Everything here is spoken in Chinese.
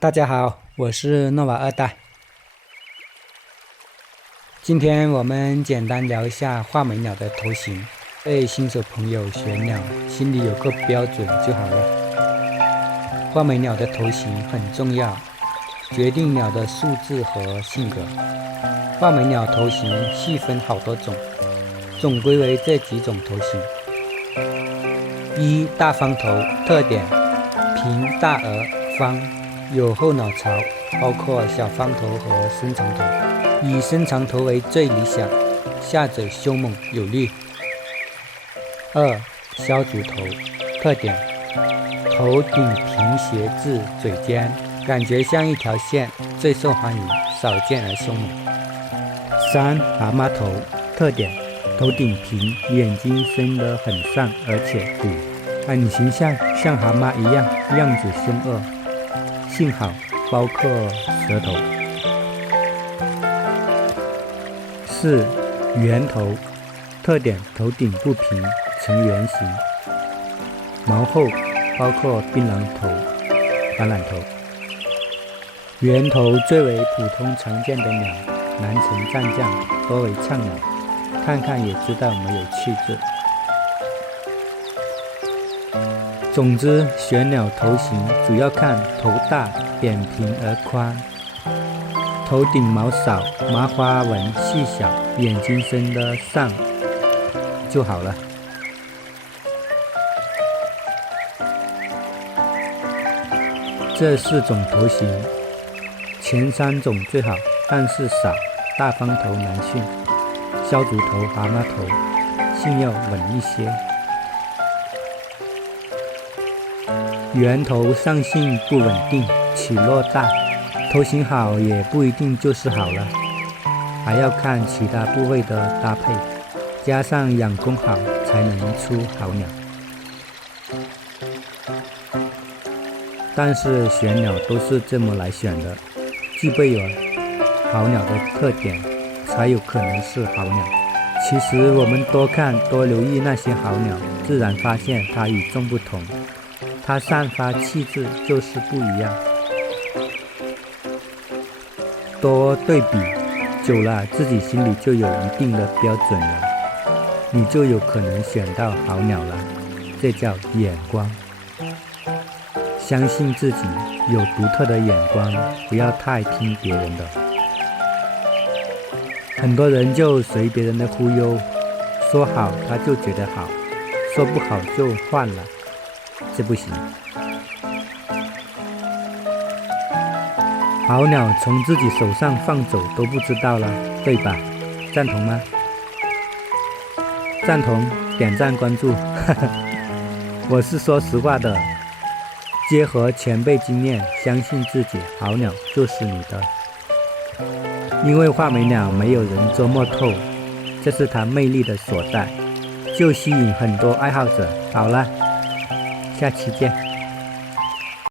大家好，我是诺瓦二代。今天我们简单聊一下画眉鸟的头型，对新手朋友选鸟心里有个标准就好了。画眉鸟的头型很重要，决定鸟的素质和性格。画眉鸟头型细分好多种，总归为这几种头型：一、大方头，特点平大额方，有后脑槽，包括小方头和深长头，以深长头为最理想，下嘴凶猛有力。二、削足头，特点头顶平斜至嘴尖，感觉像一条线，最受欢迎，少见而凶猛。三、蛤蟆头，特点头顶平，眼睛伸得很上，而且鼓，很形象，像蛤蟆一样，样子凶恶，幸好包括舌头。四、圆头，特点头顶不平，呈圆形，毛厚，包括槟榔头、橄榄头。圆头最为普通常见的鸟，南城战将，多为唱鸟，看看也知道没有气质。总之，选鸟头型主要看头大、扁平而宽，头顶毛少，麻花纹细小，眼睛伸得上就好了。这四种头型，前三种最好，但是少，大方头难驯，削足头、蛤蟆头性要稳一些。圆头上性不稳定，起落大，头型好也不一定就是好了，还要看其他部位的搭配，加上养功好才能出好鸟。但是选鸟都是这么来选的，具备有好鸟的特点，才有可能是好鸟。其实我们多看多留意那些好鸟，自然发现它与众不同，它散发气质就是不一样。多对比久了，自己心里就有一定的标准了，你就有可能选到好鸟了，这叫眼光。相信自己有独特的眼光，不要太听别人的。很多人就随别人的忽悠，说好他就觉得好，说不好就换了，这不行。好鸟从自己手上放走都不知道了，对吧？赞同吗？赞同点赞关注我是说实话的，结合前辈经验，相信自己，好鸟就是你的。因为画眉鸟没有人捉摸透，这是它魅力的所在，就吸引很多爱好者。好了，下期见。